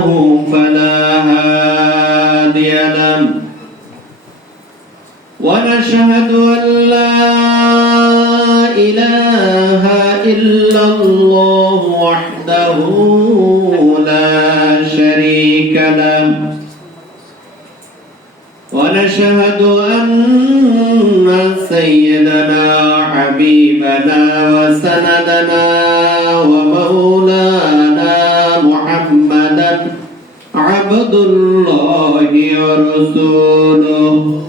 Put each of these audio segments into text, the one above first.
فلا هادي له ونشهد أن لا إله إلا الله وحده لا شريك له ونشهد أن سيدنا حبيبنا وسندنا ومولانا محمدا عبد الله ورسوله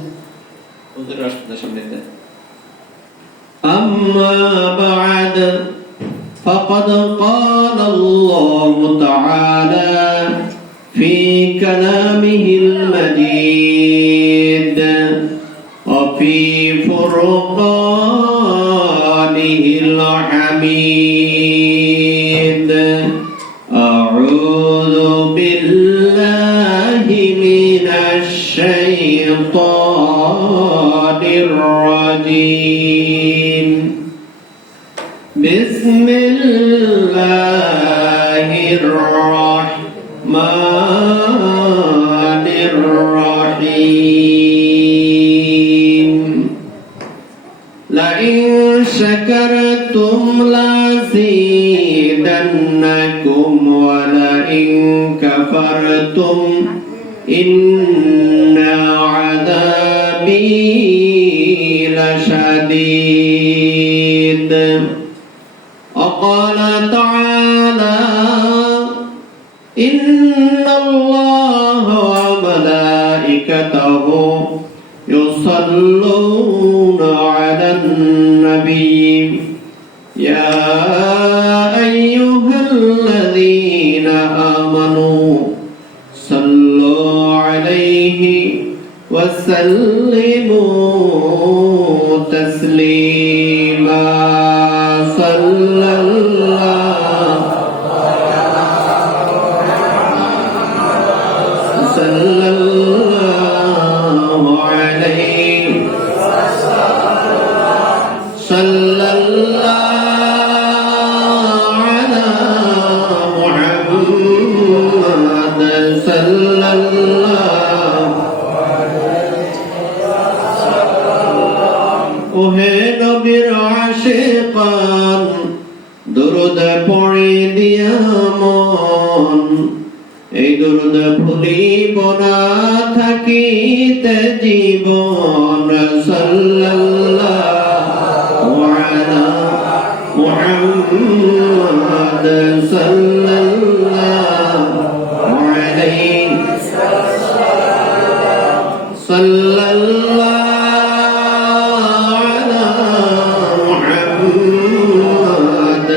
أما بعد فقد قال الله تعالى في كلامه المجيد وفي فرقانه الحميد أعوذ بالله من الشيطان الرجيم بسم الله الرحمن الرحيم لئن شكرتم لأزيدنكم ولئن كفرتم إن عذابي لشديد وقال تعالى إن الله وملائكته يصلون على النبي يا أيها الذين آمنوا صلوا عليه وسلموا تسليما صلى الله عليه صلى الله على محمد صلى الله ওহে নবীর আশিকান দরুদ পড়ে দিয়া মন এই দরুদ ভুলিব না থাকিতে জীবন সাল্লাল্লাহু আলা মুহাম্মাদ সাল্লাল্লাহু আলাইহি সাল্লাল্লাহু আলা মুহাম্মাদ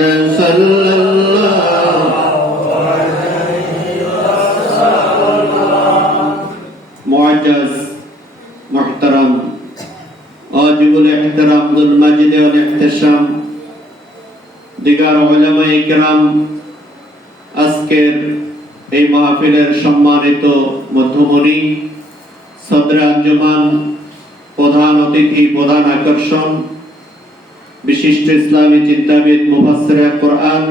मुअज्जज़ मुहतरम वाजिबुल एहतराम दुल मजिद वल इहतिशाम दिगार उलामाए किराम আজকের এই মাহফিলের সম্মানিত মধ্যমণি সদর আঞ্জুমান প্রধান অতিথি প্রধান আকর্ষণ বিশিষ্ট ইসলামী চিন্তাবিদ মুফাসসিরে কুরআন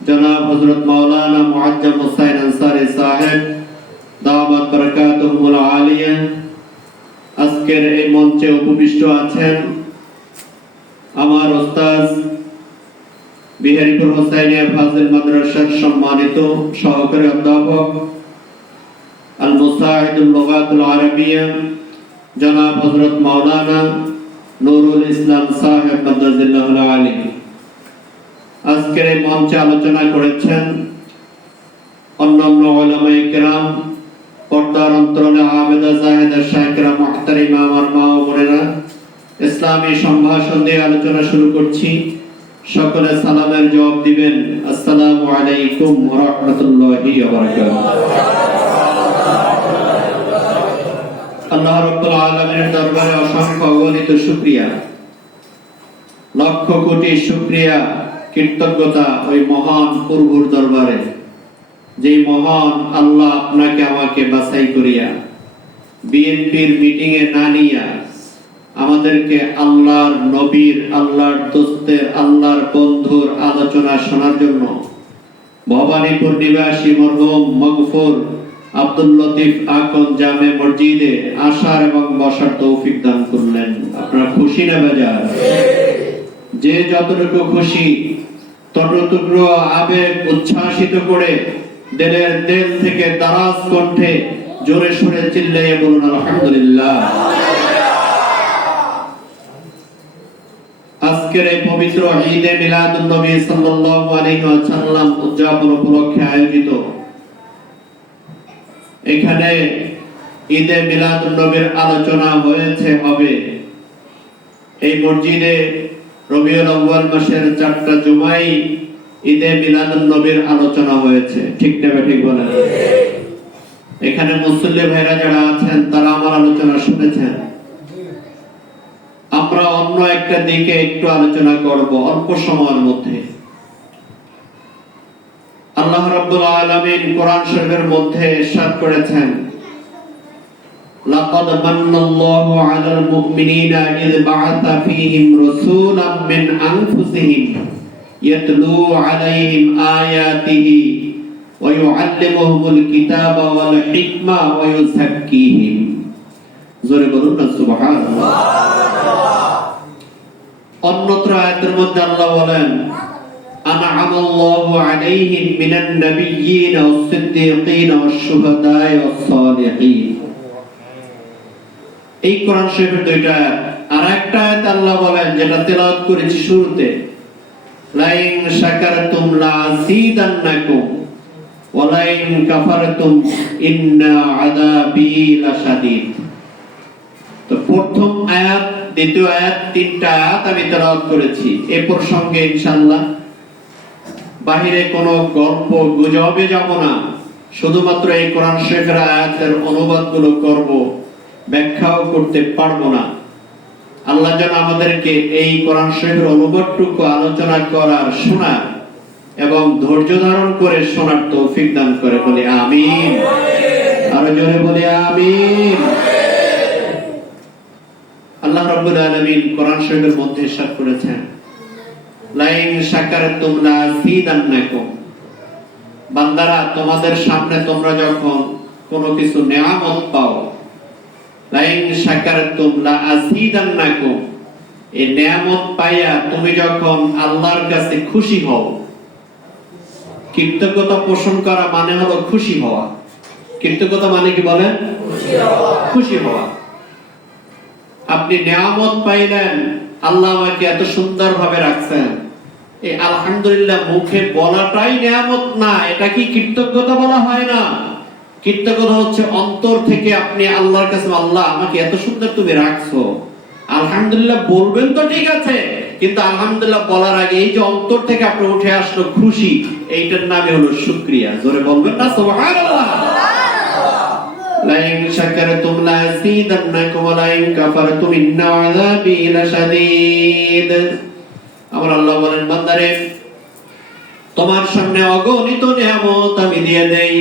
জনাব হযরত মাওলানা মুআজ্জম হুসাইন আনসারী সাহেব দাওয়াত বারাকাতুহুল আলিয়া আজকের এই মঞ্চে উপবিষ্ট আছেন আমার ওস্তাদ বিহারীপুর হোসাইনিয়া ফাজিল মাদ্রাসার সম্মানিত সহকারী অধ্যাপক আল মুসাহিদুল লুগাতুল আরাবিয়া জনাব হযরত মাওলানা নুরুল ইসলাম সাহেব মাদ্রাসাতুল আলী আজকের এই মঞ্চে আলোচনা করেছেন অন্যান্য উলামায়ে কেরাম পর্দার অন্তরালে আবেদা জাহেদা শায়খরা মুহতারিমা আমার মা ও বোনেরা ইসলামী সম্ভাষণ দিয়ে আলোচনা শুরু করছি সকলে সালামের জবাব দিবেন আসসালামু আলাইকুম ওয়া রাহমাতুল্লাহি ওয়া বারাকাতুহু আল্লাহ রাব্বুল আলামিনের দরবারে অসংখ্য অগণিত শুকরিয়া লক্ষ কোটি শুকরিয়া কৃতজ্ঞতা ওই মহান প্রভুর দরবারে যে মহান আল্লাহ আপনাকে আমাকে বাছাই করিয়া বিএনপির মিটিং এ না নিয়া আমাদেরকে আল্লাহর নবীর, আল্লাহর দোস্তের, আল্লাহর বন্ধুর আলোচনা শোনার জন্য ভবানীপুর নিবাসী মরহুম মগফুর আব্দুল লতিফ আকন জামে মসজিদে আসার এবং বসার তৌফিক দান করলেন। আপনারা খুশি না বেজার? যে যতটুকু খুশি ততটুকু আবেগ উচ্ছ্বাসিত করে দিলের দিল থেকে দারাজ কণ্ঠে জোরে সুরে চিল্লাইয়ে বলুন আলহামদুলিল্লাহ। আজকের এই পবিত্র ঈদে মিলাদুন নবী সাল্লাল্লাহু আলাইহি ওয়াসাল্লাম উদযাপন উপলক্ষে আয়োজিত এখানে ঈদে মিলাদুন নবীর আলোচনা হবে। এই মসজিদে রবিউল আউয়াল মাসের 4টা জুমাই ঈদে মিলাদুন নবীর আলোচনা হয়েছে, ঠিক না ঠিক বলেন? এখানে মুসল্লি ভাইরা যারা আছেন তারা আমার আলোচনা শুনেছেন। আমরা অন্য একটা দিকে একটু আলোচনা করব অল্প সময়ের মধ্যে। আল্লাহ রাব্বুল আলামিন কোরআন শরীফের মধ্যে ইরশাদ করেছেন, লাকাদ মান্নাল্লাহু আলাল মুমিনিনা ইয বাআসা ফীহিম রাসূলাম মিন আনফুসিহিম ইয়াতলু আলাইহিম আয়াতিহি ওয়া ইউআল্লিমুহুমুল কিতাবা ওয়াল হিকমা ওয়া ইউযাক্কিহিম। জোরে বলুন না সুবহানাল্লাহ। অন্যত্র আয়াতের মধ্যে আল্লাহ বলেন, আনআমাল্লাহু আলাইহিম মিনান নাবিয়্যিন ওয়াস সিদ্দীকিন ওয়াশ শুহাদা'i ওয়াস সালিহিন। এই কোরআন শরীফের দুইটা আয়াত। আর একটা আয়াত আল্লাহ বলেন যেটা তেলাওয়াত করেছি শুরুতে, লাইন শাকারতুম লাযীদান্নাকুম ওয়া লাইন কাফারতুম ইন্না আযাবী লাশাদীদ। তো প্রথম আয়াত, দ্বিতীয় আয়াত, 3টা আয়াত আমি তেলাওয়াত করেছি। এই প্রসঙ্গে ইনশাআল্লাহ বাহিরে কোনো গল্প গুজবে যাব না, শুধুমাত্র এই কোরআন শরীফের আয়াতের অনুবাদগুলো করব, ব্যাখ্যাও করতে পারবো না। আল্লাহ যেন আমাদেরকে এই কোরআন শরীফের অনুবাদটুকু আলোচনা করার, শোনার এবং ধৈর্য ধারণ করে শোনার তৌফিক দান করে, বলি আমিন। আরো জোরে বলি আমিন। আল্লাহ রাব্বুল আলামিন কোরআন শরীফের মধ্যে ইরশাদ করেছেন, লাইন শাকারতুম লাযীদান্নাকুম। বান্দারা, তোমাদের সামনে তোমরা যখন কোনো কিছু নেয়ামত পাও, লাইন শাকারতুম লাযীদান্নাকুম, এই নেয়ামত পাইয়া তুমি যখন আল্লাহর কাছে খুশি হও। কৃতজ্ঞতা পোষণ করা মানে হলো খুশি হওয়া। কৃতজ্ঞতা মানে কি বলেন? খুশি হওয়া। আপনি নেয়ামত পাইলেন, আল্লাহ আমাকে এত সুন্দর ভাবে রাখছেন, এই আলহামদুলিল্লাহ মুখে বলাটাই নেয়ামত না, এটা কি কৃতজ্ঞতা বলা হয় না? কৃতজ্ঞতা হচ্ছে অন্তর থেকে আপনি আল্লাহর কাছে, আল্লাহ আমাকে এত সুন্দর তুমি রাখছো, আলহামদুলিল্লাহ বলবেন তো ঠিক আছে, কিন্তু আলহামদুলিল্লাহ বলার আগে এই যে অন্তর থেকে আপনি উঠে আসলো খুশি, এইটার নামই হলো শুকরিয়া। জোরে বলবেন না সুবহানাল্লাহ। লাইন শাকারতুম লাযীদান্নাকুম ওয়া লাইন কাফারতুম ইন্না আযাবী লাশাদীদ। আমার আল্লাহ বলেন, বান্দারে, তোমার সামনে অগণিত নিয়ামত আমি দিয়ে দেই,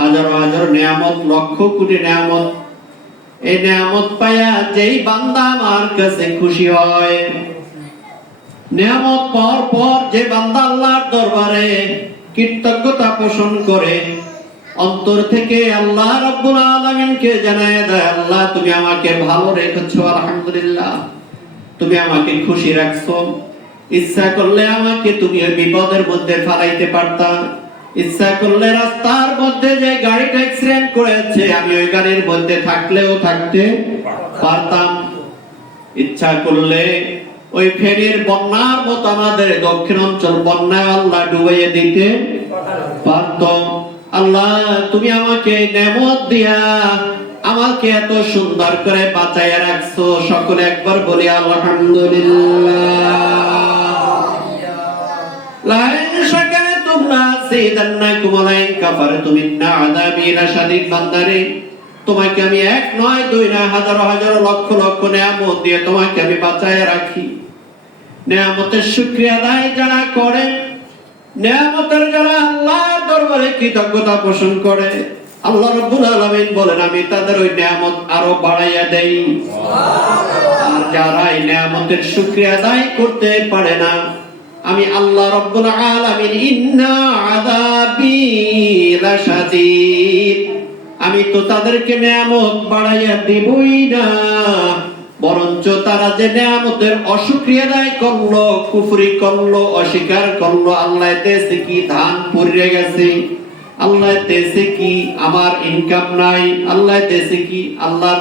হাজারো হাজার নিয়ামত, লক্ষ কোটি নিয়ামত। এই নিয়ামত পায়া যেই বান্দা আমার কাছে খুশি হয়, নিয়ামত পাওয়ার পর যে বান্দা আল্লাহর দরবারে কৃতজ্ঞতা পোষণ করে, অন্তর থেকে আল্লাহ রাব্বুল আলামিনকে জানায় দেয়, আল্লাহ তুমি আমাকে ভালো রেখেছো, আলহামদুলিল্লাহ তুমি আমাকে খুশি রাখছো। ইচ্ছা করলে আমাকে তুমি বিপদের মধ্যে ফেলাইতে পারতা, ইচ্ছা করলে রাস্তার মধ্যে যে গাড়িটা অ্যাক্সিডেন্ট করেছে আমি ওই গাড়ির মধ্যে থাকলেও থাকতে পারতাম, ইচ্ছা করলে ওই ফেরির বন্যার মতো আমাদের দক্ষিণ অঞ্চল বন্যায় আল্লাহ ডুবাইয়ে দিতে পারতাম। আল্লাহ তুমি আমাকে নেয়ামত দিয়া আমাকে এত সুন্দর করে বাঁচাইয়া রাখছো। সকলে একবার বলি আলহামদুলিল্লাহ। লাইন শাকারতুম লাযীদান্নাকুম ওয়া লাইন কাফারতুম ইন্না আযাবী লাশাদীদ। বান্দারে, তোমাকে আমি এক নয়, দুই নয়, হাজারো হাজারো লক্ষ লক্ষ নেয়ামত দিয়ে তোমাকে আমি বাঁচাইয়া রাখি। নেয়ামতের শুকরিয়া আদায় যারা করে, নেয়ামতের যারা আল্লাহর দরবারে কৃতজ্ঞতা পোষণ করে, আল্লাহ রাব্বুল আলামিন বলেন আমি তাদের ওই নিয়ামত আরো বাড়াইয়া দেই। আর যারা এই নিয়ামতের শুকরিয়া আদায় করতে পারে না, আমি আল্লাহ রাব্বুল আলামিন ইন্না আযাবি লাশাদীদ, আমি তো তাদেরকে নিয়ামত বাড়াইয়া দিবই না, বরঞ্চ তারা যে নিয়ামতের অশুকরিয়া আদায় করলো, কুফরি করলো, অস্বীকার করলো, আল্লাহ দেশে কি ধান পড়ে গেছে, আল্লাহ দেশে কি আমার ইনকাম নাই, আল্লাহ দেশে কি আল্লাহ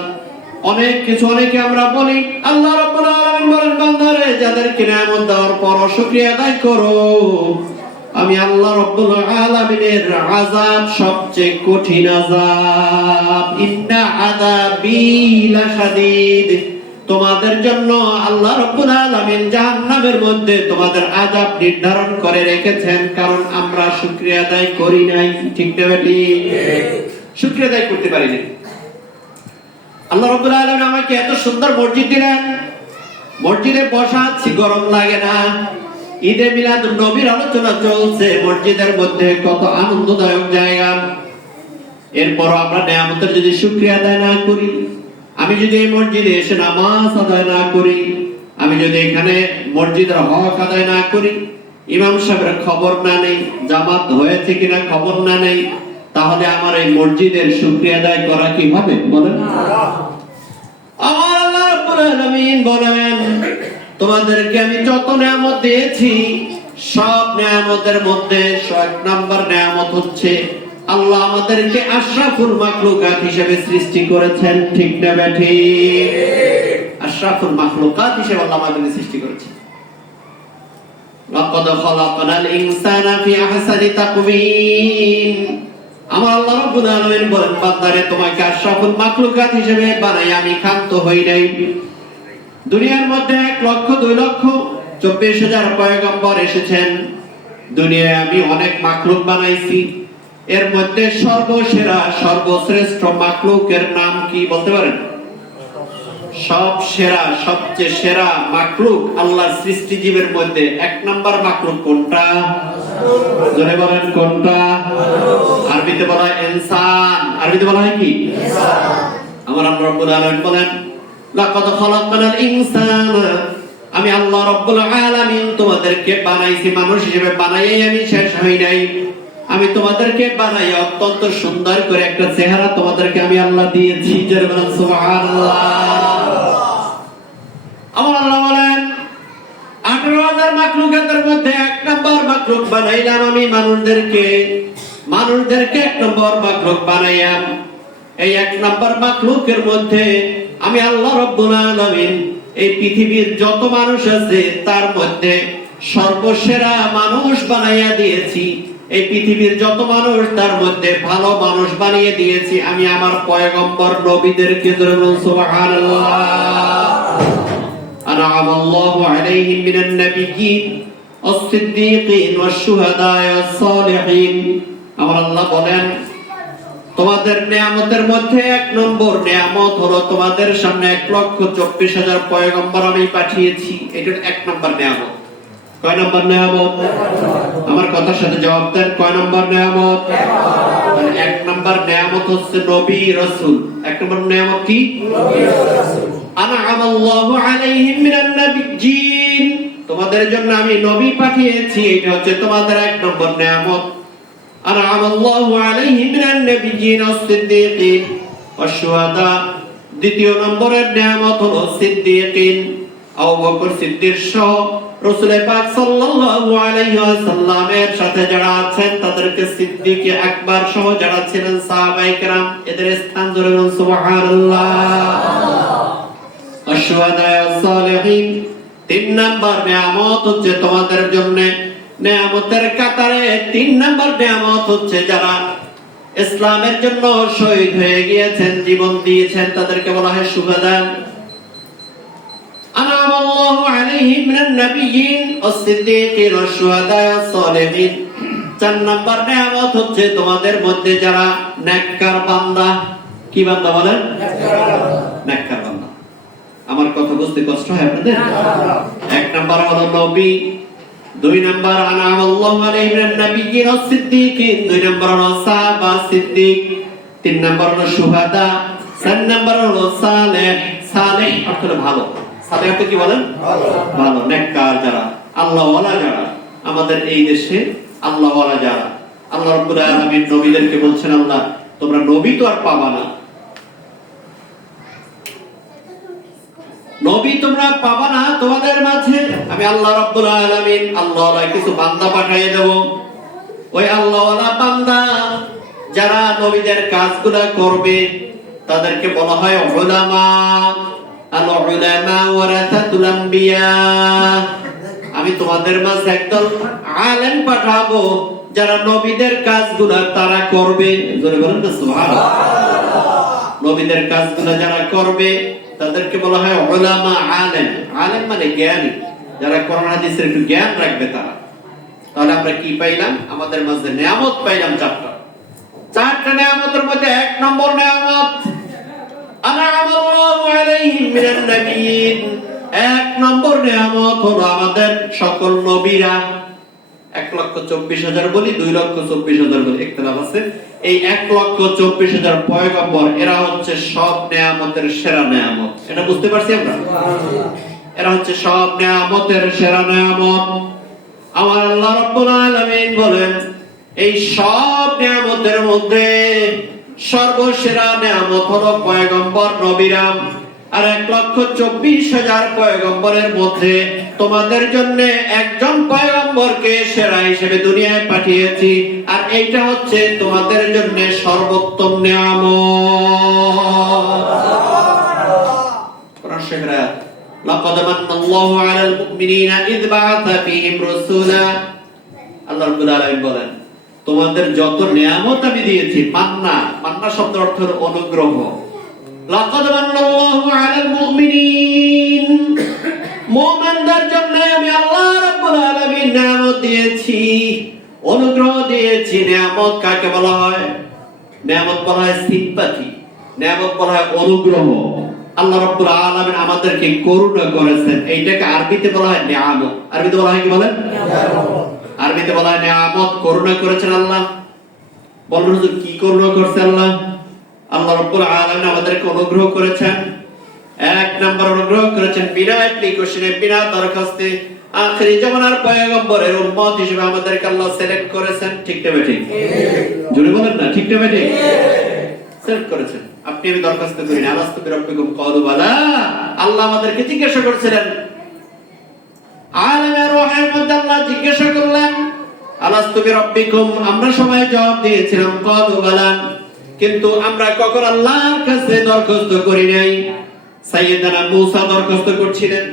অনেক কিছু অনেকে আমরা বলি। আল্লাহ রাব্বুল আলামিন বলেন, বান্দারে যাদেরকে নিয়ামত দেওয়ার পর অশুকরিয়া আদায় করো, আমি আল্লাহ রাব্বুল আলামিনের আযাব সবচেয়ে কঠিন আযাব। ইন্না আযাবি লাশাদীদ, তোমাদের জন্য আল্লাহ রাব্বুল আলামিন জাহান্নামের মধ্যে তোমাদের আযাব নির্ধারণ করে রেখেছেন, কারণ আমরা শুকরিয়া আদায় করি নাই। ঠিক না বেটি? শুকরিয়া আদায় করতে পারি না। আল্লাহ রাব্বুল আলামিন আমাকে এত সুন্দর মসজিদ দিলেন, মসজিদে বসা আছি, গরম লাগে না। ঈদে মিলাদুন নবীর আলোচনা চলছে, মসজিদের মধ্যে কত আনন্দদায়ক জায়গা। এরপর আমরা নিয়ামতের যদি শুকরিয়া আদায় না করি, আমি যদি এই মসজিদে এসে নামাজ আদায় না করি, আমি যদি এখানে মসজিদের হক আদায় না করি, ইমাম সাহেবের খবর না নেই, জামাত হয়েছে কিনা খবর না নেই, তাহলে আমার এই মসজিদের শুকরিয়া আদায় করা কি হবে বলেন? আমার আল্লাহ রাব্বুল আলামিন বলেন, তোমাদেরকে আমি যত নিয়ামত দিয়েছি, সব নিয়ামতের মধ্যে 1 নাম্বার নিয়ামত হচ্ছে আল্লাহ আমাদেরকে আশরাফুল মাখলুকাত হিসেবে সৃষ্টি করেছেন। ঠিক না বেঠি? আশরাফুল মাখলুকাত হিসেবে আল্লাহ আমাদেরকে সৃষ্টি করেছেন। লাকাদ খালাকনাল ইনসানা ফি আহসানি তাকওয়িম, আমার আল্লাহ রাব্বুল আলামিন বলেন, বান্দারে তোমাকে আশরাফুল মাখলুকাত হিসেবে বানাই আমি ক্ষান্ত হই নাই। দুনিয়ার মধ্যে 1 লক্ষ 2 লক্ষ 24,000 পয়গম্বর এসেছেন। দুনিয়ায় আমি অনেক মাখলুক বানাইছি, এর মধ্যে সর্বসেরা সর্বশ্রেষ্ঠ মাখলুকের নাম কি বলতে পারেন? সব সেরা, সবচেয়ে সেরা মাখলুক আল্লাহর সৃষ্টিজীবের মধ্যে 1 নাম্বার মাখলুক কোনটা? জোরে বলেন কোনটা? আরবিতে বলা হয় ইনসান। আরবিতে বলা হয় কি? ইনসান। আমার আল্লাহ রাব্বুল আলামিন বলেন, লাকাদ খালাকনাল ইনসানা, আমি আল্লাহ রাব্বুল আলামিন তোমাদেরকে বানাইছি, মানুষ হিসেবে বানাইই আমি শেষ হই নাই। আমি তোমাদেরকে বানাই অত্যন্ত সুন্দর করে একটা চেহারা তোমাদেরকে আমি আল্লাহ দিয়েছি। জোরে বলেন সুবহানাল্লাহ। আমার আল্লাহ বলেন, 18,000 মাখলুকাতের মধ্যে 1 নাম্বার মাখলুক বানাইলাম আমি মানুষদেরকে। 1 নম্বর মাখলুক বানাইলাম। এই 1 নাম্বার মাখলুকের মধ্যে আমি আল্লাহ রাব্বুল আলামিন এই পৃথিবীর যত মানুষ আছে তার মধ্যে সর্বসেরা মানুষ বানাইয়া দিয়েছি। এই পৃথিবীর যত মানুষ তার মধ্যে ভালো মানুষ বানিয়ে দিয়েছি আমি আমার পয়গম্বর নবীদেরকে। সুবহানাল্লাহ। আনআমাল্লাহু আলাইহিম মিনান নাবিয়্যিন ওয়াস-সিদ্দীকিন ওয়াশ-শুহাদা ওয়াস-সালিহিন। আমার আল্লাহ বলেন, তোমাদের নিয়ামতের মধ্যে 1 নম্বর নিয়ামত হলো তোমাদের সামনে 1,24,000 পয়গম্বর আমি পাঠিয়েছি। এটা 1 নম্বর নিয়ামত। কয় নম্বর নিয়ামত? আমার কথার সাথে জবাব দেন, কয় নম্বর নিয়ামত? 1 নম্বর নিয়ামত হচ্ছে নবী রাসূল। 1 নম্বর নিয়ামত কি? নবী রাসূল। আনআমাল্লাহু আলাইহিম মিনান নাবিয়্যিন, তোমাদের জন্য আমি নবী পাঠিয়েছি, এটা হচ্ছে তোমাদের 1 নম্বর নিয়ামত। আনআমাল্লাহু আলাইহিম মিনান নাবিয়্যিন ওয়াস-সিদ্দীকিন ওয়াশ-শুহাদা, দ্বিতীয় নম্বরের নিয়ামত হলো সিদ্দীকিন। আবু বকর সিদ্দিক সহ রাসূল পাক সাল্লাল্লাহু আলাইহি ওয়াসাল্লামের সাথে যারা আছেন তাদেরকে সিদ্দিকে আকবর সহ যারা ছিলেন সাহাবায়ে কেরাম, এদের স্থান জোরে বলুন সুবহানাল্লাহ। ওয়াশ-শুহাদা ওয়াস-সালিহিন, 3 নাম্বার নিয়ামত হচ্ছে তোমাদের জন্য নিয়ামতের কাতারে 3 নাম্বার নিয়ামত হচ্ছে যারা ইসলামের জন্য শহীদ হয়ে গিয়েছেন, জীবন দিয়েছেন, তাদেরকে বলা হয় শুহাদা। আনআমাল্লাহু আলাইহিম মিনান নাবিয়্যিন ওয়াস-সিদ্দীকিন ওয়াশ-শুহাদা ওয়াস-সালিহিন। 4 নাম্বার নিয়ামত হচ্ছে তোমাদের মধ্যে যারা নেককার বান্দা। কি বান্দা বলেন? নেককার বান্দা। আমার কথা বুঝতে কষ্ট হয় আপনাদের? 1 নাম্বার হলো নবী, 2 নাম্বার আনআমাল্লাহু আলাইহিম মিনান নাবিয়্যিন ওয়াস-সিদ্দীকিন, 2 নাম্বার হলো সাহাবা সিদ্দিক, 3 নাম্বার হলো শুহাদা, 4 নাম্বার হলো সালেহ। সালেহ অর্থ হলো ভালো। সালেহ অর্থ কি বলেন? ভালো, নেককার যারা, আল্লাহওয়ালা যারা। আমাদের এই দেশে আল্লাহওয়ালা যারা, আল্লাহ রাব্বুল আলামিন নবীদেরকে বলছেন, আল্লাহ তোমরা নবী তো আর পাবা না, নবী তোমরা পাবা না, তোমাদের মাঝে আমি আল্লাহ রাব্বুল আলামিন আল্লাহওয়ালা কিছু বান্দা পাঠিয়ে দেব। ওই আল্লাহওয়ালা বান্দা যারা নবীদের কাজগুলো করবে তাদেরকে বলা হয় উলামা। আল উলামা ওয়ারাসাতুল আম্বিয়া। আমি তোমাদের মাঝে একদল আলেম পাঠাবো যারা নবীদের কাজগুলো তারা করবে। জোরে বলেন না সুবহানাল্লাহ। নবীদের কাজগুলো যারা করবে তাদেরকে বলা হয় উলামা, আলেম। আলেম মানে জ্ঞানী, যারা কোরআন হাদিসের একটু জ্ঞান রাখবে তারা। তাহলে আমরা কি পাইলাম? আমাদের মাঝে নিয়ামত পাইলাম চারটা নিয়ামতের মধ্যে এক নম্বর নিয়ামত আনআমাল্লাহু আলাইহিম মিনান নাবিয়্যিন। এক নম্বর নিয়ামত হলো আমাদের সকল নবীরা। 1,24,000 বলি, 2,24,000 বলি, ইখতিলাফ আছে। এই 1,24,000 পয়গম্বর এরা হচ্ছে সব নিয়ামতের সেরা নিয়ামত। এটা বুঝতে পারছি আমরা? এরা হচ্ছে সব নিয়ামতের সেরা নিয়ামত। আমার আল্লাহ রাব্বুল আলামিন বলেন, এই সব নিয়ামতের মধ্যে সর্বসেরা নিয়ামত হলো পয়গম্বর নবীরা। আর 1,24,000 পয়গম্বরের মধ্যে তোমাদের জন্য একজন পয়গম্বরকে সেরা হিসেবে দুনিয়ায় পাঠিয়েছি, আর এইটা হচ্ছে তোমাদের জন্য সর্বোত্তম নিয়ামত। কোরআন শরীফে লাকাদ মান্নাল্লাহু আলাল মুমিনিনা ইয বাআসা ফীহিম রাসূলা। আল্লাহ রাব্বুল আলামিন বলেন, তোমাদের যত নিয়ামত আমি দিয়েছি, মান্না শব্দের অর্থ হলো অনুগ্রহ। লাকাদ মান্নাল্লাহু আলাল মুমিনিন, মুমিনদের জন্য আমি আল্লাহ রাব্বুল আলামিন নিয়ামত দিয়েছি, অনুগ্রহ দিয়েছি। নিয়ামত কাকে বলা হয়? নিয়ামত বলা হয় সিম্পাথি, নিয়ামত বলা হয় অনুগ্রহ। আল্লাহ রাব্বুল আলামিন আমাদেরকে করুণা করেছেন, এইটাকে আরবিতে বলা হয় নিয়ামত। আরবিতে বলা হয় কি বলেন? আরবিতে বলা হয় নিয়ামত। করুণা করেছেন আল্লাহ। বলবেন হুজুর কি করুণা করছে আল্লাহ? আল্লাহ রাব্বুল আলামিন আমাদেরকে অনুগ্রহ করেছেন। এক নাম্বার অনুগ্রহ করেছেন বিনা অ্যাপ্লিকেশনে, বিনা দরখাস্তে আখিরি জামানার পয়গম্বরের উম্মত হিসেবে আমাদেরকে আল্লাহ সিলেক্ট করেছেন। ঠিক না ঠিক? জোরে বলেন না, ঠিক না ঠিক? সিলেক্ট করেছেন। আপনি আমি দরখাস্ত করি না, আলাস্তু বিরাব্বিকুম ক্বালু বালা। আল্লাহ আমাদেরকে জিজ্ঞাসা করেছিলেন, আলামের রূহের মধ্যে আল্লাহ জিজ্ঞাসা করলেন, আলাস্তু বিরাব্বিকুম, আমরা সবাই জবাব দিয়েছিলাম ক্বালু বালা। কিন্তু আমরা কখন আল্লাহর কাছে দরখাস্ত করি নাই। সাইয়েদনা মূসা দরখাস্ত করছিলেন,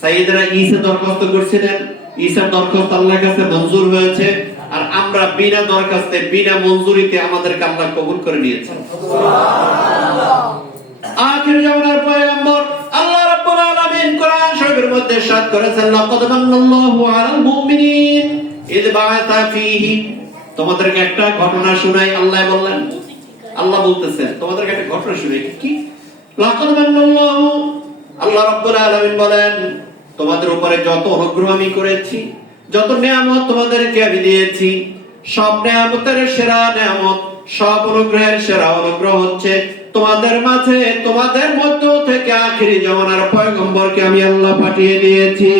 সাইয়েদনা ঈসা দরখাস্ত করছিলেন, ঈসার দরখাস্ত আল্লাহর কাছে মঞ্জুর হয়েছে। আর আমরা বিনা দরখাস্তে, বিনা মঞ্জুরিতে আমাদেরকে আল্লাহ কবুল করে নিয়েছেন। সুবহানাল্লাহ। আখির জামানার পয়গম্বর আল্লাহ রাব্বুল আলামিন কোরআন শরীফের মধ্যে ইরশাদ করেছেন, লাকাদ মান্নাল্লাহু আলাল মুমিনিন ইয বাআসা ফীহিম। তোমাদেরকে একটা ঘটনা শোনাই। আল্লাহ বললেন, আল্লাহ বলতেছেন তোমাদেরকে একটা ঘটনা শোনাই। কি? লাকাদ মান্নাল্লাহু, আল্লাহ রাব্বুল আলামিন বলেন, তোমাদের উপরে যত অনুগ্রহ আমি করেছি, যত নিয়ামত তোমাদেরকে আমি দিয়েছি, সব নিয়ামতের সেরা নিয়ামত, সব অনুগ্রহের সেরা অনুগ্রহ হচ্ছে তোমাদের মাঝে, তোমাদের মধ্য থেকে আখিরি জামানার পয়গম্বরকে আমি আল্লাহ পাঠিয়ে দিয়েছি।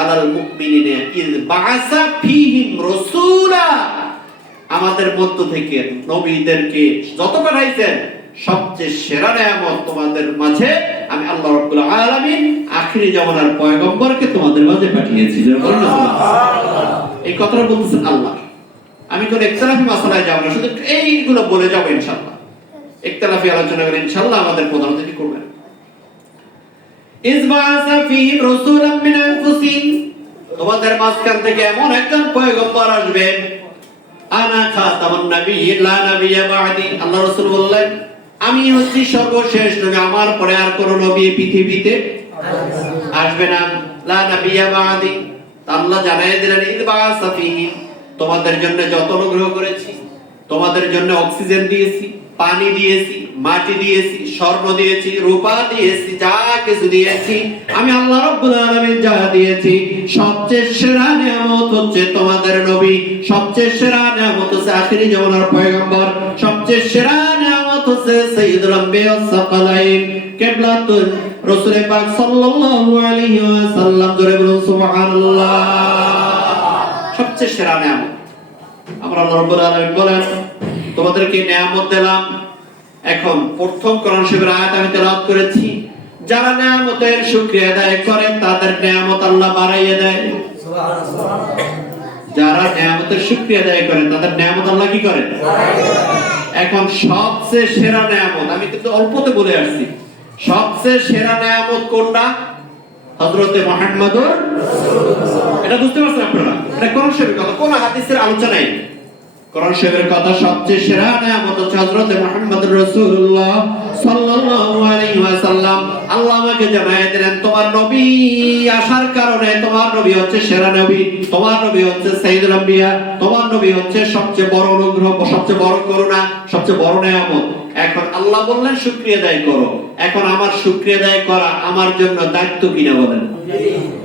আলাল মুমিনিনা ইয বাআসা ফীহিম রাসূলা। আমাদের মধ্য থেকে নবীদেরকে যত পাঠাইছেন, সবচেয়ে সেরা নিয়ামত তোমাদের মাঝে আমি আল্লাহ রাব্বুল আলামিন আখিরি জামানার পয়গম্বরকে তোমাদের মাঝে পাঠিয়েছি। এই কথাটা বলতেছেন আল্লাহ। আমি কোন ইখতিলাফি মাসালায় যাব না, শুধু এইগুলো বলে যাব ইনশাআল্লাহ। ইখতিলাফি আলোচনা করে ইনশাআল্লাহ আমাদের প্রধান অতিথি করবেন। ইসবাসা ফীহিম রাসূলাম মিন আনফুসিহিম, তোমাদের মাঝখান থেকে এমন একজন পয়গম্বর আসবে, আনা খাতামুন নাবিয়্যিন লা নাবিয়্যা বা'দি। আল্লাহ রাসূল বললেন, আমি হচ্ছি সর্বশেষ নবী, আমার পরে আর কোন নবী পৃথিবীতে আসবে না। লা নাবিয়্যা বা'দি। আল্লাহ জানায় দিলেন, ইসবাসা ফীহিম, তোমাদের জন্য যত অনুগ্রহ করেছি, তোমাদের জন্য অক্সিজেন দিয়েছি, পানি দিয়েছি, মাটি দিয়েছি, স্বর্ণ দিয়েছি, রূপা দিয়েছি, যা কিছু দিয়েছি, আমি আল্লাহ রাব্বুল আলামিন যা দিয়েছি, সবচেয়ে সেরা নিয়ামত হচ্ছে তোমাদের নবী, সবচেয়ে সেরা নিয়ামত হচ্ছে আখিরি জামানার পয়গম্বর, সবচেয়ে সেরা নিয়ামত হচ্ছে সাইয়্যিদুল আম্বিয়া সাকালাইন কিবলাতুন রাসূল পাক সাল্লাল্লাহু আলাইহি ওয়াসাল্লাম। জোরে বলুন সুবহানাল্লাহ। সবচেয়ে সেরা নিয়ামত। আমরা আল্লাহ রাব্বুল আলামিন বলেন তোমাদেরকে নিয়ামত দিলাম। এখন প্রথম কোরআন শরীফের আয়াত আমি তেলাওয়াত করেছি, যারা নিয়ামতের শুকরিয়া আদায় করে তাদের নিয়ামত আল্লাহ বাড়াইয়ে দেয়। সুবহানাল্লাহ। যারা নিয়ামতের শুকরিয়া আদায় করে তাদের নিয়ামত আল্লাহ কি করে? এখন সবচেয়ে সেরা নিয়ামত, আমি কিন্তু অল্পতে বলে আসছি, সবচেয়ে সেরা নিয়ামত কোনটা? হযরতে মুহাম্মদুর রাসূলুল্লাহ। এটা বুঝতে পারছেন আপনারা? এটা কোরআন শরীফের কথা, কোন হাদিসের আলোচনা নেই। কোরআন শরীফের কথা, সবচেয়ে সেরা নিয়ামত হচ্ছে হযরতে মুহাম্মদুর রাসূলুল্লাহ সাল্লাল্লাহু আলাইহি ওয়াসাল্লাম। আল্লাহ আমাকে জানায় দিলেন তোমার নবী আসার কারণে তোমার নবী হচ্ছে সেরা নবী, তোমার নবী হচ্ছে সাইয়্যিদুল আম্বিয়া, তোমার নবী হচ্ছে সবচেয়ে বড় অনুগ্রহ, সবচেয়ে বড় করুণা, সবচেয়ে বড় নিয়ামত। এখন আল্লাহ বললেন শুকরিয়া আদায় করো। এখন আমার শুকরিয়া আদায় করা আমার জন্য দায়িত্ব কিনা বলেন?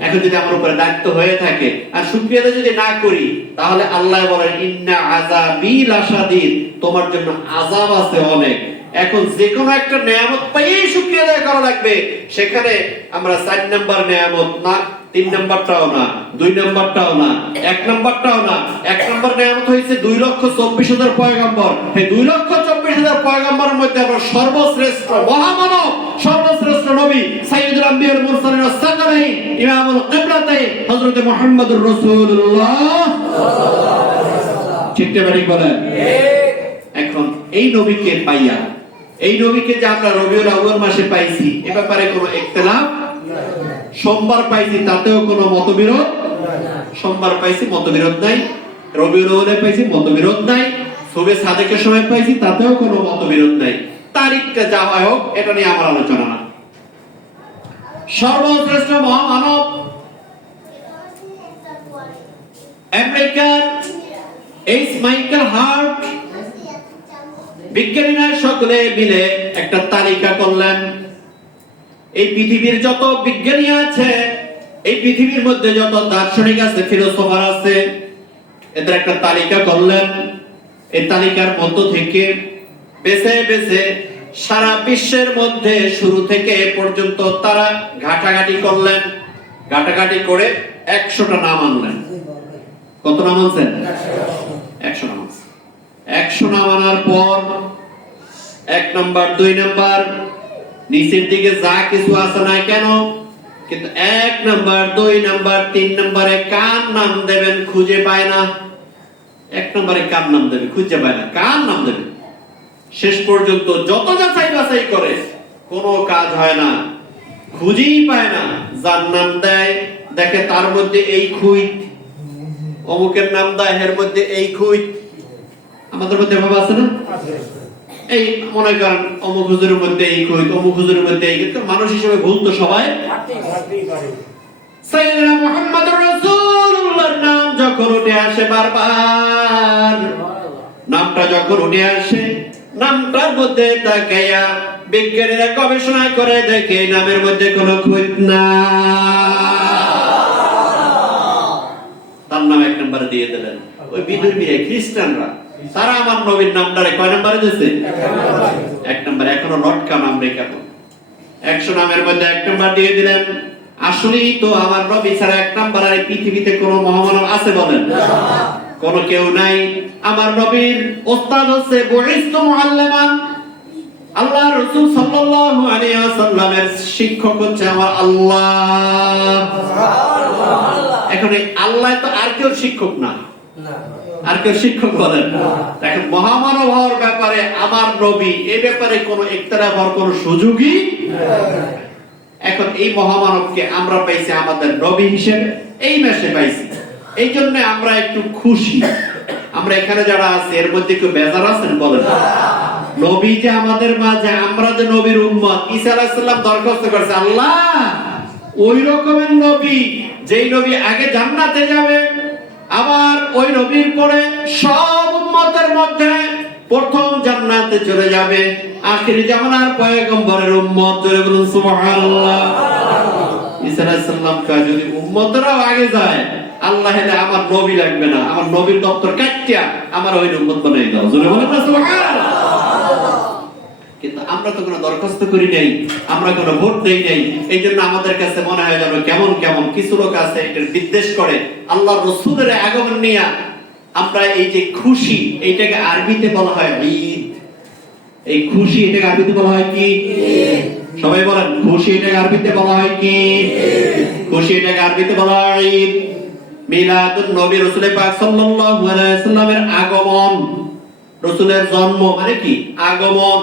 এখন যদি আমার উপরে দায়িত্ব হয়ে থাকে আর শুকরিয়া আদায় যদি না করি, তাহলে আল্লাহ বলেন ইন্না আযাবি লাশাদীদ, তোমার জন্য আযাব আছে অনেক। এখন যে কোনো একটা নিয়ামত পাইয়ে শুকরিয়া আদায় করা লাগবে। সেখানে আমরা 4 নাম্বার নিয়ামত না, 3 নাম্বারটাও না, 2 নাম্বারটাও না, 1 নাম্বারটাও না। 1 নাম্বার নিয়ামত হইছে 2,24,000 পয়গম্বর। এই 2,24,000 পয়গম্বরের মধ্যে আমরা সর্বশ্রেষ্ঠ মহামানব, সর্বশ্রেষ্ঠ নবী সাইয়্যিদুল আম্বিয়া ওয়াল মুরসালিন সাকালাই ইমামুল কিবলাতাইন হযরতে মুহাম্মদুর রাসূলুল্লাহ সাল্লাল্লাহু আলাইহি ওয়াসাল্লাম। ঠিক ঠিক বলেন? এখন এই নবীকে পাইয়া, এই নবীকে যে আমরা রবিউল আউয়াল মাসে পাইছি, এ ব্যাপারে কোনো ইখতিলাফ নাই। সোমবার পাইছি তাতেও কোনো মতবিরোধ নাই। সোমবার পাইছি মতবিরোধ নাই, রবিউল আউয়ালে পাইছি মতবিরোধ নাই, সুবে সাদেকের সময় পাইছি তাতেও কোনো মতবিরোধ নাই। তারিখটা যা হয় হোক, এটা নিয়ে আমার আলোচনা না। সর্বশ্রেষ্ঠ মহামানব আমেরিকার এইচ মাইকেল হার্ট, বিজ্ঞানীরা সকলে মিলে একটা তালিকা করলেন। এই পৃথিবীর যত বিজ্ঞানী আছে, এই পৃথিবীর মধ্যে যত দার্শনিক আছে, ফিলোসোফার আছে, এদের একটা তালিকা করলেন। এই তালিকার মধ্য থেকে বেছে বেছে সারা বিশ্বের মধ্যে শুরু থেকে এ পর্যন্ত তারা ঘাটাঘাটি করলেন। ঘাটাঘাটি করে 100টা নাম আনলেন। কত নাম আনছেন? 100 নাম। 100 নাম আনার পর 1 নাম্বার 2 নাম্বার নিচের দিকে যা কিছু আছে না কেন, কিন্তু 1 নাম্বার 2 নাম্বার 3 নাম্বারে কার নাম দেবেন খুঁজে পায় না। 1 নাম্বারে কার নাম দেবে খুঁজে পায় না, কার নাম দেবে। শেষ পর্যন্ত যত যাচাই বাছাই করে কোনো কাজ হয় না, খুঁজেই পায় না। যার নাম দেয় দেখে তার মধ্যে এই খুঁত, অমুকের নাম দেয় এর মধ্যে এই খুঁত। আমাদের মধ্যে ভাব আছে না? এই মনে করেন অমুক হুজুরের মধ্যে এই খুঁত, অমুক হুজুরের মধ্যে এই, কিন্তু মানুষ হিসেবে ভুল তো সবাই করে। সাইয়্যিদুনা মুহাম্মদুর রাসূলুল্লাহর নাম যখন উঠে আসে, বারবার নামটা যখন উঠে আসে, নামটার মধ্যে তাকাইয়া বিজ্ঞানীরা গবেষণা করে দেখে নামের মধ্যে কোনো খুঁত না। তার নাম 1 নম্বরে দিয়ে দিলেন। ওই বিধর্মীরা খ্রিস্টানরা তারা আমার নবীর নামটারে কয় নম্বরে দিয়েছে? 1 নম্বরে। এখনো লটকা নাম রেখে 100 নামের মধ্যে 1 নম্বর দিয়ে দিলেন। আসলেই তো আমার নবী ছাড়া 1 নম্বর আর পৃথিবীতে কোনো মহামানব আছে বলেন? কোনো কেউ নাই। আমার নবীর ওস্তাদ হচ্ছে বুইস্তু মুআল্লিমান, আল্লাহ রাসূল সাল্লাল্লাহু আলাইহি ওয়াসাল্লামের শিক্ষক হচ্ছে আমার আল্লাহ। সুবহানাল্লাহ। এখন এই আল্লাহ তো আর কেউ শিক্ষক না, আর কেউ শিক্ষক বলেন। দেখেন মহামানব হওয়ার ব্যাপারে আমার নবী, এই ব্যাপারে কোনো ইখতিলাফ হওয়ার কোনো সুযোগই নেই। এখন এই মহামানবকে আমরা পাইছি আমাদের নবী হিসেবে, এই মাসে পাইছি। এই জন্য আমরা একটু খুশি। আমরা এখানে যারা আছি এর মধ্যে কেউ বেজার আছেন বলেন? নবী যে আমাদের মাঝে, আমরা যে নবীর উম্মত। ঈসা আলাইহিস সালাম দরখাস্ত করেছে, আল্লাহ ওই রকমের নবী, যেই নবী আগে জান্নাতে যাবে, আবার ওই নবীর পরে সব উম্মতের মধ্যে প্রথম জান্নাতে চলে যাবে, আখির জামানার পয়গম্বরের উম্মত। জোরে বলুন সুবহানাল্লাহ। ঈসা আলাইহিস সালাম কয় যদি উম্মতরাও আগে যায়, আল্লাহ হেলে আমার নবী লাগবে না, আমার নবীর দপ্তর কাটিয়া আমার ওই উম্মত বানাই দাও। জোরে বলেন না সুবহানাল্লাহ। কিন্তু আমরা তো কোনো দরখাস্ত করি নাই, আমরা কোনো ভোট দেই নাই। এই জন্য আমাদের কাছে মনে হয় যেন কেমন কেমন কিছু লোক আছে এটার বিদ্বেষ করে। আল্লাহ রসুলের আগমন নিয়ে আমরা এই যে খুশি, এইটাকে আরবিতে বলা হয় ঈদ। এই খুশি এটাকে আরবিতে বলা হয় কি? সবাই বলেন, খুশি এটাকে আরবিতে বলা হয় কি? খুশি এটাকে আরবিতে বলা হয় ঈদ। মিলাদুন নবী, রাসূল পাক সাল্লাল্লাহু আলাইহি ওয়াসাল্লামের আগমন। রাসূলের জন্ম মানে কি? আগমন।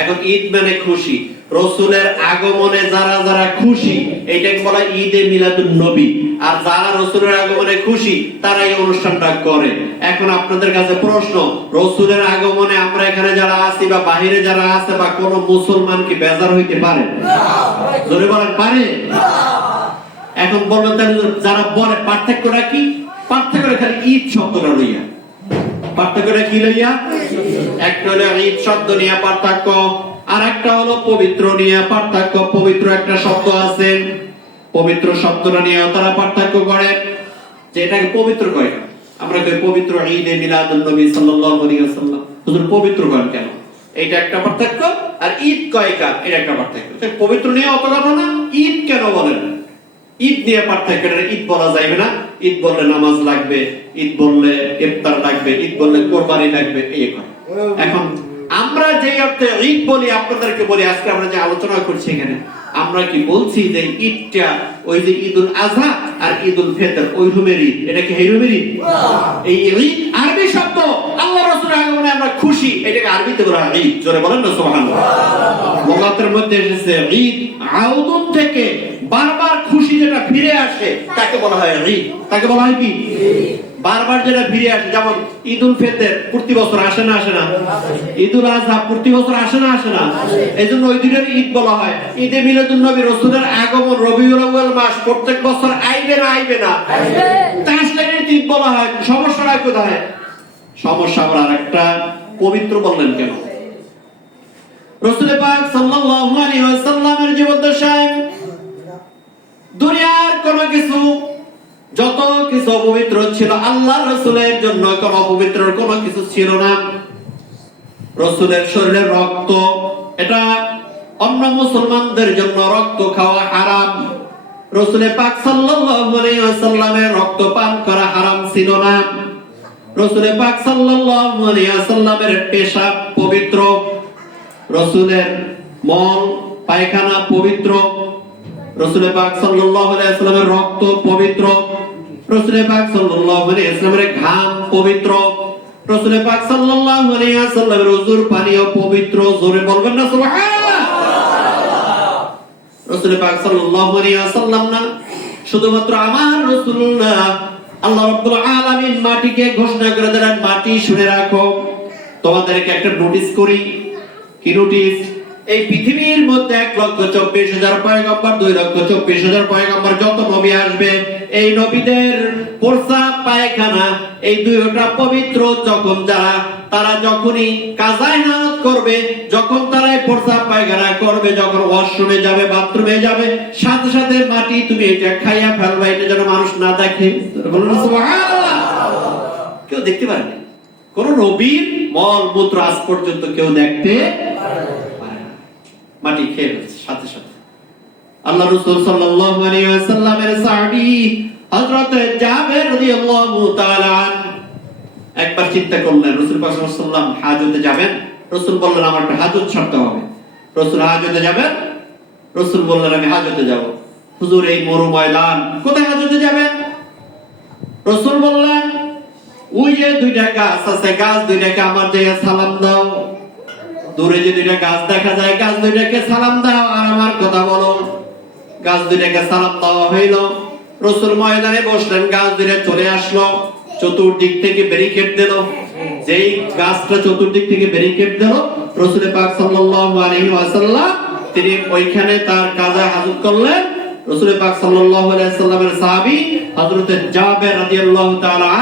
এখন ঈদ মানে খুশি। রাসূলের আগমনে যারা যারা খুশি এটাকে বলা হয় ঈদে মিলাদুন নবী। আর যারা রাসূলের আগমনে খুশি তারা এই অনুষ্ঠানটা করে। এখন আপনাদের কাছে প্রশ্ন, রাসূলের আগমনে আমরা এখানে যারা আছি বা বাহিরে যারা আছে বা কোন মুসলমান কি বেজার হইতে পারে? জোরে বলেন, পারে? এখন বলবেন যারা বলে পার্থক্যটা কি? পার্থক্যটা খালি ঈদ শব্দটা লইয়া। পার্থক্যটা কি লইয়া? একটা হলো ঈদ শব্দ নিয়ে পার্থক্য, আর একটা হলো পবিত্র নিয়ে পার্থক্য। পবিত্র একটা শব্দ আছে, পবিত্র শব্দটা নিয়ে তারা পার্থক্য করে যে এটাকে পবিত্র কয়। আমরা কই পবিত্র ঈদে মিলাদুন নবী সাল্লাল্লাহু আলাইহি ওয়াসাল্লাম, হুজুর পবিত্র করেন কেন? এটা একটা পার্থক্য। আর ঈদ কয় কার, এটা একটা পার্থক্য। পবিত্র নিয়ে অত কথা না, ঈদ কেন বলেন? ঈদ নিয়ে পার্থক্য। ঈদ বলা যাবে না, ঈদ বললে নামাজ লাগবে, ঈদ বললে ইফতার লাগবে, ঈদ বললে কোরবানি লাগবে, এই কথা। এখন আমরা যে অর্থে ঈদ বলি আপনাদেরকে বলি, আজকে আমরা যে আলোচনা করছি এখানে, আমরা কি বলছি যে ঈদটা ওই যে ঈদুল আযহা আর ঈদুল ফিতর ওই রকমের ঈদ? এটা কি এই রকমের ঈদ? এই ঈদ আরবি শব্দ, আল্লাহ রাসূলের আগমনে আমরা খুশি, এটাকে আরবিতে বলা হয় ঈদ। জোরে বলেন না সুবহানাল্লাহ। মুআতার মধ্যে এসেছে ঈদ আউদুন থেকে বারবার খুশি যেটা ফিরে আসে তাকে বলা হয় ঈদ। তাকে বলা হয় কি? বারবার যেটা ফিরে আসে। যেমন ঈদুল ফিতর প্রতি বছর আসে না আসে না? ঈদুল আযহা প্রতি বছর আসে না আসে না? এইজন্য ওই দিনের ঈদ বলা হয়। ঈদে মিলাদুন নবী, রাসূলের আগমন রবিউল আউয়াল মাস প্রত্যেক বছর আইবে না আইবে না? আসলে ঈদ বলা হয়। সমস্যাটা কোথায়? সমস্যা আবার আরেকটা, পবিত্র বললেন কেন? রাসূল পাক সাল্লাল্লাহু আলাইহি ওয়াসাল্লামের জীবদ্দশায় দুনিয়ার কোন কিছু, যত কিছু অপবিত্র ছিল, আল্লাহর রাসূলের জন্য কোন অপবিত্র কোন কিছু ছিল না। রাসূলের শরীরের রক্ত, এটা অন্য মুসলমানদের জন্য রক্ত খাওয়া হারাম। রাসূল পাক সাল্লাল্লাহু আলাইহি ওয়াসাল্লামের রক্ত পান করা হারাম ছিল না। রাসূল পাক সাল্লাল্লাহু আলাইহি ওয়াসাল্লামের পেশাব পবিত্র, রাসূলের মল পায়খানা পবিত্র, রাসূল পাক সাল্লাল্লাহু আলাইহি ওয়াসাল্লামের রক্ত পবিত্র, রাসূল পাক সাল্লাল্লাহু আলাইহি ওয়াসাল্লামের ঘাম পবিত্র, রাসূল পাক সাল্লাল্লাহু আলাইহি ওয়াসাল্লামের ওযুর পানিও পবিত্র। জোরে বলবেন না সুবহানাল্লাহ। রাসূল পাক সাল্লাল্লাহু আলাইহি ওয়াসাল্লাম না শুধুমাত্র আমার রাসূল না, আল্লাহ রাব্বুল আলামিন মাটিকে ঘোষণা করে দিলেন, মাটি শুনে রাখো, তোমাদেরকে একটা নোটিশ করি। কি নোটিশ? এই পৃথিবীর মধ্যে 1,24,000 পয়গম্বর, 2,24,000 পয়গম্বর, যত নবী আসবে, এই নবীদের প্রস্রাব পায়খানা এই দুইটা পবিত্র। যখন তারা যখনই কাযায়ে হায়াত করবে, যখন তারা এই প্রস্রাব পায়খানা করবে, যখন ওয়াশরুমে যাবে, বাথরুমে যাবে, সাথে সাথে মাটি তুমি এটা খাইয়া ফেলবা, এটা যেন মানুষ না দেখে। বলুন সুবহানাল্লাহ। কেউ দেখতে পারে না, কোন নবীর মল মূত্র আজ পর্যন্ত কেউ দেখতে পারে না। মাটি খেয়ে ফেলছে সাথে সাথে। আল্লাহ রাসূল সাল্লাল্লাহু আলাইহি ওয়াসাল্লামের সাহাবী হযরত জাবের রাদিয়াল্লাহু তাআলা একবার চিন্তা করলেন, রাসূল পাক সাল্লাল্লাহু আলাইহি ওয়াসাল্লাম হাজতে যাবেন। রাসূল বললেন আমার একটা হাজত ছাড়তে হবে। রাসূল হাজতে যাবেন। রাসূল বললেন আমি হাজতে যাব। হুজুর এই মরু ময়দান, কোথায় হাজতে যাবেন? রাসূল বললেন ওই যে দুইটা গাছ আছে, গাছ দুইটাকে আমার জায়গায় সালাম দাও। দূরে যে দুইটা গাছ দেখা যায়, গাছ দুইটাকে সালাম দাও আর আমার কথা বলো। গাছ দুইটাকে সালাম দেওয়া হইল। রাসূল ময়দানে বসলেন, গাছ দুইটা চলে আসলো, চতুর্দিক থেকে ব্যারিকেড দিল। যেই গাছটা চতুর্দিক থেকে ব্যারিকেড দিল, রাসূল পাক সাল্লাল্লাহু আলাইহি ওয়াসাল্লাম তিনি ওইখানে তার কাজা হাজত করলেন। রাসূল পাক সাল্লাল্লাহু আলাইহি ওয়াসাল্লামের সাহাবী হযরত জাবের রাদিয়াল্লাহু তাআলা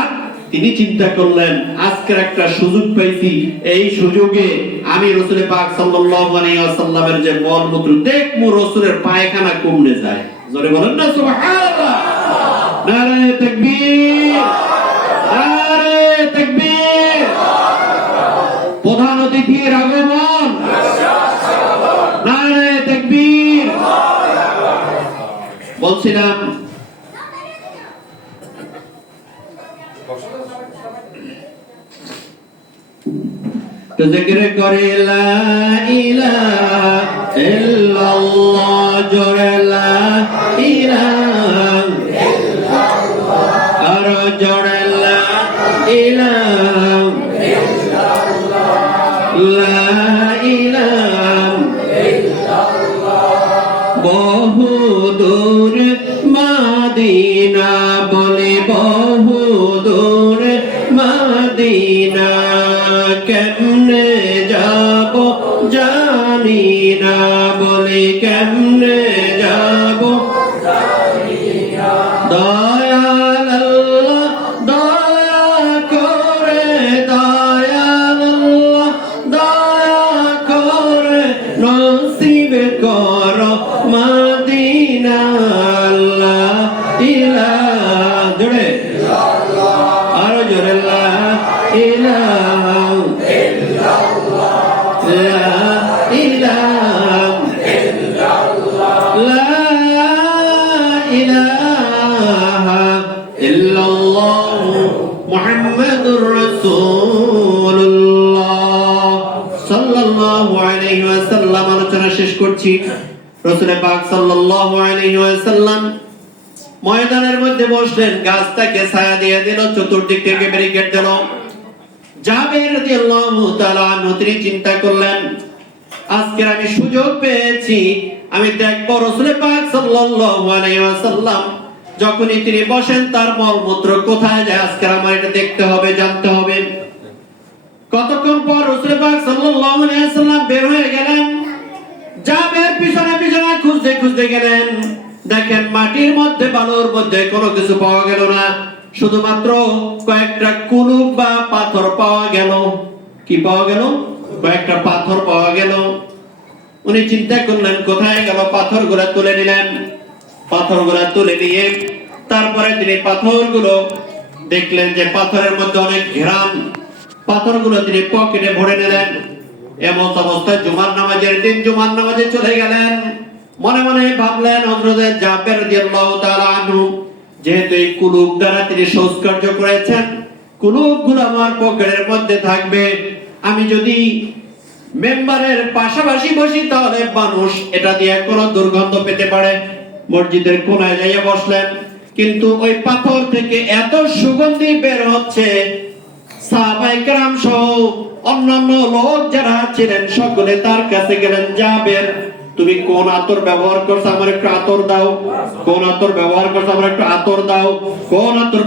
তিনি চিন্তা করলেন আজকের একটা সুযোগ পাইছি, এই সুযোগে আমি রাসূল পাক সাল্লাল্লাহু আলাইহি ওয়াসাল্লামের যে মলমূত্র দেখমু, রাসূলের পায়খানা কমে যায়। জোরে বলেন না সুবহানাল্লাহ। নারে তাকবীর, নারে তাকবীর। প্রধান অতিথির আগমন, বলছিলাম তো জিকির করে লা ইলাহা ইল্লাল্লাহ, জোরে লা ইলাহা ইল্লাল্লাহ, আর জোরে লা ইলাহা ইল্লাল্লাহ, লা ইলাহা ইল্লাল্লাহ। বহু দূর মদিনা বলে, বহু দূর মদিনা, কেমনে যাব জানি না বলে, কেমনে যাব জানি না। দয়াল আল্লাহ দয়া করে, দয়াল আল্লাহ দয়া করে, নসিব কর মদিনা। আল্লাহ ইলাহা, জোরে আরো জোরে, লা ইলাহা ইল্লাল্লাহ, লা ইলাহা ইল্লাল্লাহ, লা ইলাহা ইল্লাল্লাহ, মুহাম্মাদুর রাসূলুল্লাহ সাল্লাল্লাহু আলাইহি ওয়াসাল্লাম। আলোচনা শেষ করছি। রাসূল পাক সাল্লাল্লাহু আলাইহি ওয়াসাল্লাম ময়দানের মধ্যে বসলেন, গাছটাকে ছায়া দিয়ে দিল, চতুর্দিক থেকে ব্যারিকেড দিল। জাবের রাদিয়াল্লাহু তাআলা আনহু তিনি চিন্তা করলেন, আজকে আমি সুযোগ পেয়েছি, আমি দেখব রাসূল পাক সাল্লাল্লাহু আলাইহি ওয়াসাল্লাম যখনই তিনি বসেন তার মলমূত্র কোথায় যায়, আজকে আমার এটা দেখতে হবে, জানতে হবে। কতক্ষণ পর রাসূল পাক সাল্লাল্লাহু আলাইহি ওয়াসাল্লাম বের হয়ে গেলেন, জাবের পিছনে পিছনে খুঁজতে খুঁজতে গেলেন। দেখেন মাটির মধ্যে, বালুর মধ্যে কোনো কিছু পাওয়া গেল না, শুধুমাত্র কয়েকটা কুলুপ বা পাথর পাওয়া গেল। কি পাওয়া গেল? কয়েকটা পাথর পাওয়া গেল। উনি চিন্তা করলেন কোথায় গেল, পাথরগুলো তুলে নিলেন। পাথরগুলো তুলে নিয়ে তারপরে তিনি পাথরগুলো দেখলেন যে পাথরের মধ্যে অনেক ঘেরান। পাথরগুলো তিনি পকেটে ভরে নিলেন। এমন অবস্থায় জুমার নামাজের দিন, জুমার নামাজে চলে গেলেন। মনে মনে ভাবলেন, হযরত জাবের রাদিয়াল্লাহু তাআলা আনহু যেহেতু এই কুলুপ দ্বারা তিনি সৎকার্য করেছেন, কুলুপগুলো আমার পকেটের মধ্যে থাকবে। আমি যদি মেম্বারের পাশাপাশি বসি তাহলে মানুষ এটা দিয়ে কোনো দুর্গন্ধ পেতে পারে। মসজিদের কোনায় যাইয়া বসলেন, কিন্তু ওই পাথর থেকে এত সুগন্ধি বের হচ্ছে, সাহাবায়ে কেরাম সহ অন্যান্য লোক যারা ছিলেন সকলে তার কাছে গেলেন, জাবের তুমি কোন আতর ব্যবহার করছো, আমার একটু আতর দাও। কোন আতর ব্যবহার করছো, আমার একটু আতর দাও। কোন আতর